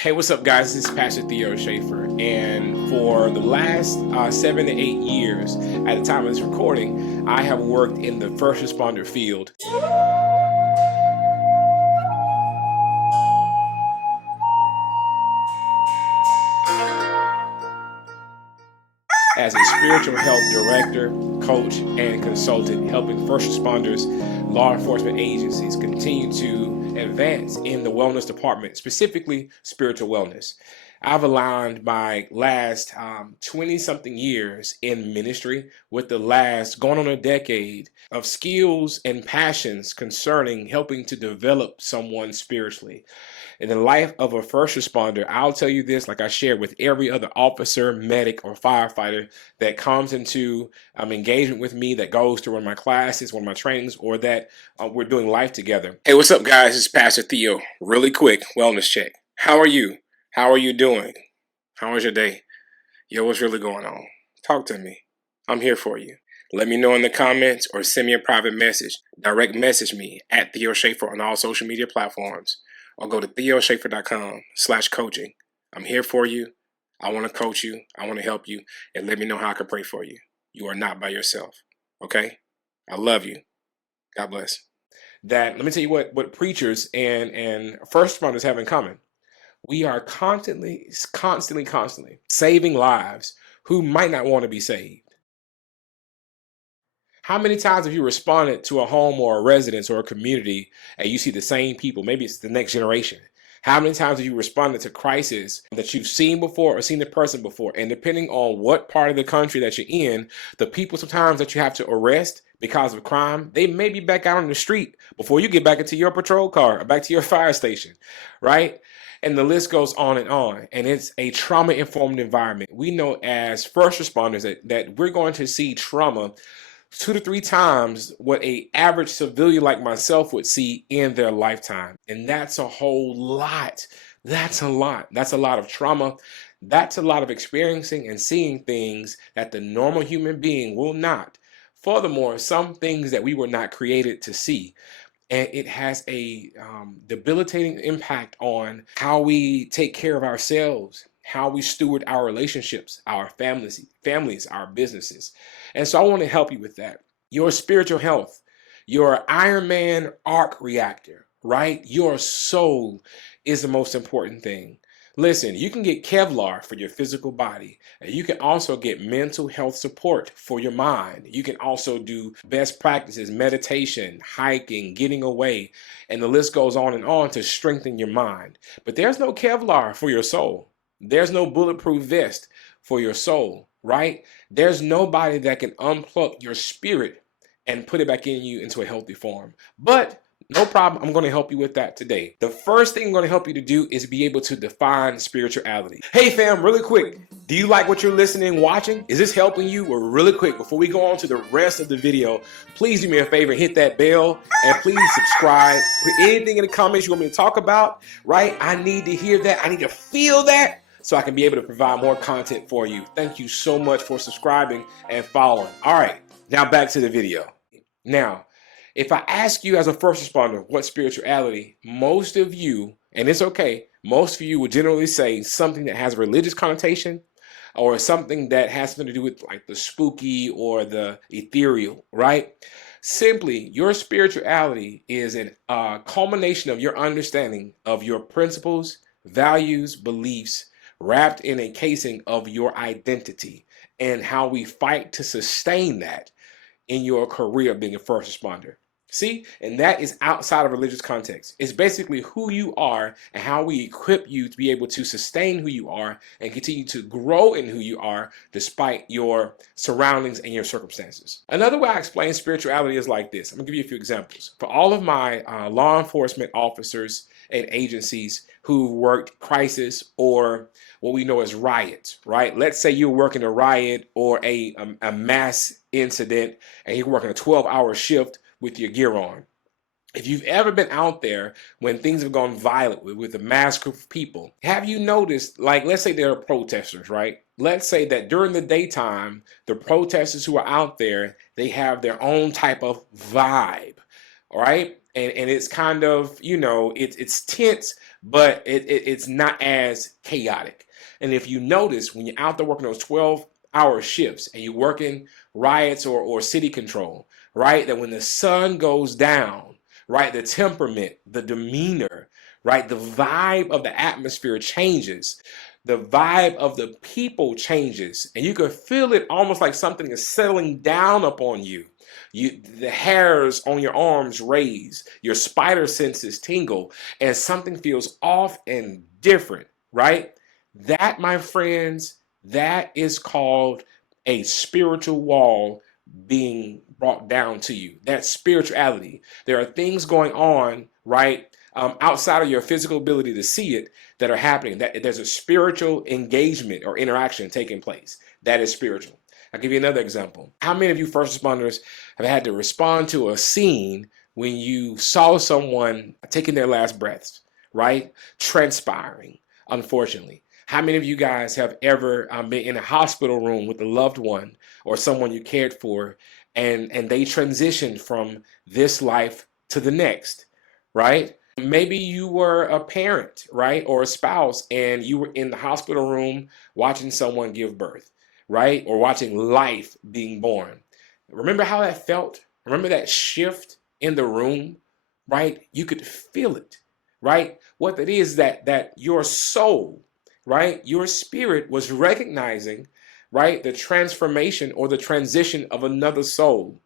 Hey, what's up, guys? This is Pastor Theo Schaefer, and for the last 7 to 8 years, at the time of this recording, I have worked in the first responder field as a spiritual health director, coach, and consultant, helping first responders, law enforcement agencies continue to advance in the wellness department, specifically spiritual wellness. I've aligned my last 20-something years in ministry with the last going on a decade of skills and passions concerning helping to develop someone spiritually. In the life of a first responder, I'll tell you this, like I shared with every other officer, medic, or firefighter that comes into engagement with me, that goes to one of my classes, one of my trainings, or that we're doing life together. Hey, what's up, guys? It's Pastor Theo. Really quick wellness check. How are you? How are you doing? How was your day? Yo, what's really going on? Talk to me. I'm here for you. Let me know in the comments or send me a private message. Direct message me at Theo Schaefer on all social media platforms, or go to theoschaefer.com/coaching. I'm here for you. I want to coach you. I want to help you. And let me know how I can pray for you. You are not by yourself. Okay? I love you. God bless. Let me tell you what preachers and first responders have in common. We are constantly saving lives who might not want to be saved. How many times have you responded to a home or a residence or a community and you see the same people? Maybe it's the next generation. How many times have you responded to crisis that you've seen before or seen the person before? And depending on what part of the country that you're in, the people sometimes that you have to arrest because of crime, they may be back out on the street before you get back into your patrol car or back to your fire station, right? And the list goes on and on. And it's a trauma-informed environment. We know as first responders that we're going to see trauma 2 to 3 times what a average civilian like myself would see in their lifetime. And that's a whole lot. That's a lot. That's a lot of trauma. That's a lot of experiencing and seeing things that the normal human being will not. Furthermore, some things that we were not created to see. And it has a debilitating impact on how we take care of ourselves, how we steward our relationships, our families, our businesses. And so I want to help you with that. Your spiritual health, your Iron Man arc reactor, right? Your soul is the most important thing. Listen, you can get Kevlar for your physical body, and you can also get mental health support for your mind. You can also do best practices, meditation, hiking, getting away, and the list goes on to strengthen your mind. But there's no Kevlar for your soul. There's no bulletproof vest for your soul, right? There's nobody that can unplug your spirit and put it back in you into a healthy form. But no problem. I'm going to help you with that today. The first thing I'm going to help you to do is be able to define spirituality. Hey fam, really quick. Do you like what you're listening, watching? Is this helping you? Well, really quick, before we go on to the rest of the video, please do me a favor, hit that bell, and please subscribe. Put anything in the comments you want me to talk about, right? I need to hear that. I need to feel that so I can be able to provide more content for you. Thank you so much for subscribing and following. All right, now back to the video. Now, if I ask you as a first responder what spirituality, most of you, and it's okay, most of you would generally say something that has a religious connotation or something that has something to do with like the spooky or the ethereal, right? Simply, your spirituality is a culmination of your understanding of your principles, values, beliefs, wrapped in a casing of your identity and how we fight to sustain that in your career being a first responder. See, and that is outside of religious context. It's basically who you are and how we equip you to be able to sustain who you are and continue to grow in who you are despite your surroundings and your circumstances. Another way I explain spirituality is like this. I'm gonna give you a few examples. For all of my law enforcement officers and agencies who worked crisis or what we know as riots, right? Let's say you're working a riot or a mass incident and you're working a 12-hour shift with your gear on. If you've ever been out there when things have gone violent with a mass group of people, have you noticed, like, let's say there are protesters, right? Let's say that during the daytime, the protesters who are out there, they have their own type of vibe, all right? And it's kind of, it's tense, but it's not as chaotic. And if you notice, when you're out there working those 12-hour shifts and you're working riots or city control, right, that when the sun goes down, right, the temperament, the demeanor, right, the vibe of the atmosphere changes. The vibe of the people changes, and you can feel it almost like something is settling down upon you. The hairs on your arms raise, your spider senses tingle, and something feels off and different, right? That, my friends, that is called a spiritual wall being brought down to you. That's spirituality. There are things going on, right, outside of your physical ability to see it that are happening. That there's a spiritual engagement or interaction taking place. That is spiritual. I'll give you another example. How many of you first responders have had to respond to a scene when you saw someone taking their last breaths, right? Transpiring, unfortunately. How many of you guys have ever been in a hospital room with a loved one or someone you cared for, and they transitioned from this life to the next, right? Maybe you were a parent, right, or a spouse, and you were in the hospital room watching someone give birth, right, or watching life being born. Remember how that felt? Remember that shift in the room, right? You could feel it, right? What that is, that your soul, right, your spirit was recognizing, right, the transformation or the transition of another soul.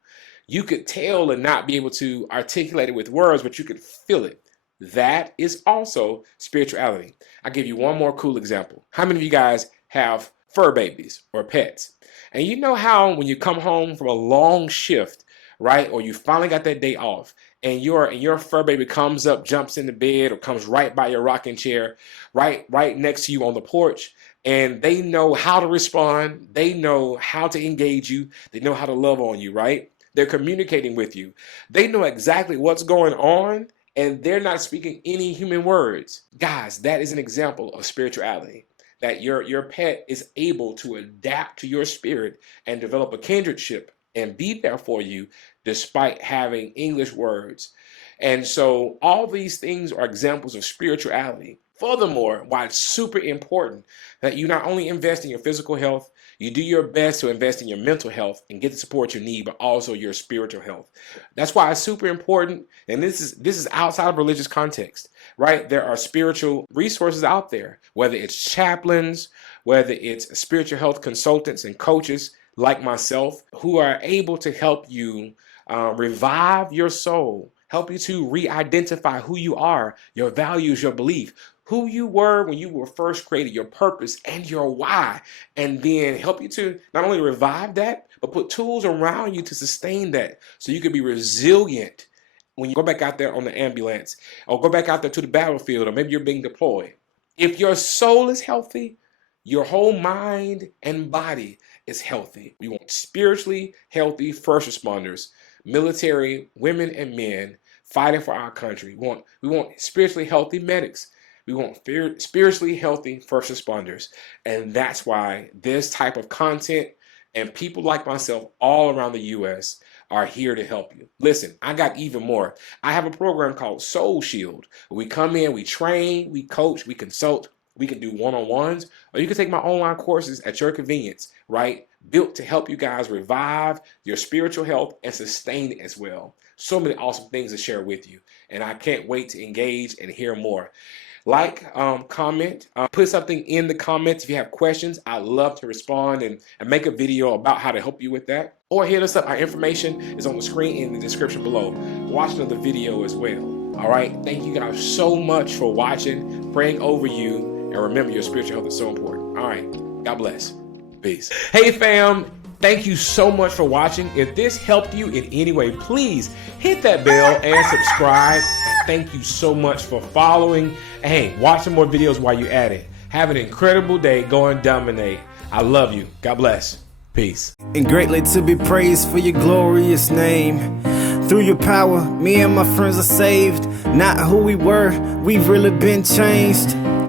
You could tell and not be able to articulate it with words, but you could feel it. That is also spirituality. I'll give you one more cool example. How many of you guys have fur babies or pets? And you know how when you come home from a long shift, right, or you finally got that day off, and your fur baby comes up, jumps in the bed, or comes right by your rocking chair, right next to you on the porch, and they know how to respond, they know how to engage you, they know how to love on you, right? They're communicating with you. They know exactly what's going on, and they're not speaking any human words. Guys, that is an example of spirituality. That your pet is able to adapt to your spirit and develop a kindredship and be there for you despite having English words. And so all these things are examples of spirituality. Furthermore, why it's super important that you not only invest in your physical health, you do your best to invest in your mental health and get the support you need, but also your spiritual health. That's why it's super important. And this is outside of religious context, right? There are spiritual resources out there, whether it's chaplains, whether it's spiritual health consultants and coaches like myself, who are able to help you revive your soul, help you to re-identify who you are, your values, your belief, who you were when you were first created, your purpose and your why, and then help you to not only revive that, but put tools around you to sustain that so you can be resilient when you go back out there on the ambulance or go back out there to the battlefield, or maybe you're being deployed. If your soul is healthy, your whole mind and body is healthy. We want spiritually healthy first responders, military, women and men fighting for our country. We want spiritually healthy medics. We want spiritually healthy first responders. And that's why this type of content and people like myself all around the U.S. are here to help you. Listen, I got even more. I have a program called Soul Shield. We come in, we train, we coach, we consult. We can do one-on-ones, or you can take my online courses at your convenience, right? Built to help you guys revive your spiritual health and sustain it as well. So many awesome things to share with you. And I can't wait to engage and hear more. Like, comment, put something in the comments if you have questions. I'd love to respond and make a video about how to help you with that. Or hit us up. Our information is on the screen in the description below. Watch another video as well. All right. Thank you guys so much for watching, praying over you, and remember your spiritual health is so important. All right. God bless. Peace. Hey, fam. Thank you so much for watching. If this helped you in any way, please hit that bell and subscribe. Thank you so much for following. Hey, watch some more videos while you're at it. Have an incredible day. Go and dominate. I love you. God bless. Peace. And greatly to be praised for your glorious name. Through your power, me and my friends are saved. Not who we were, we've really been changed.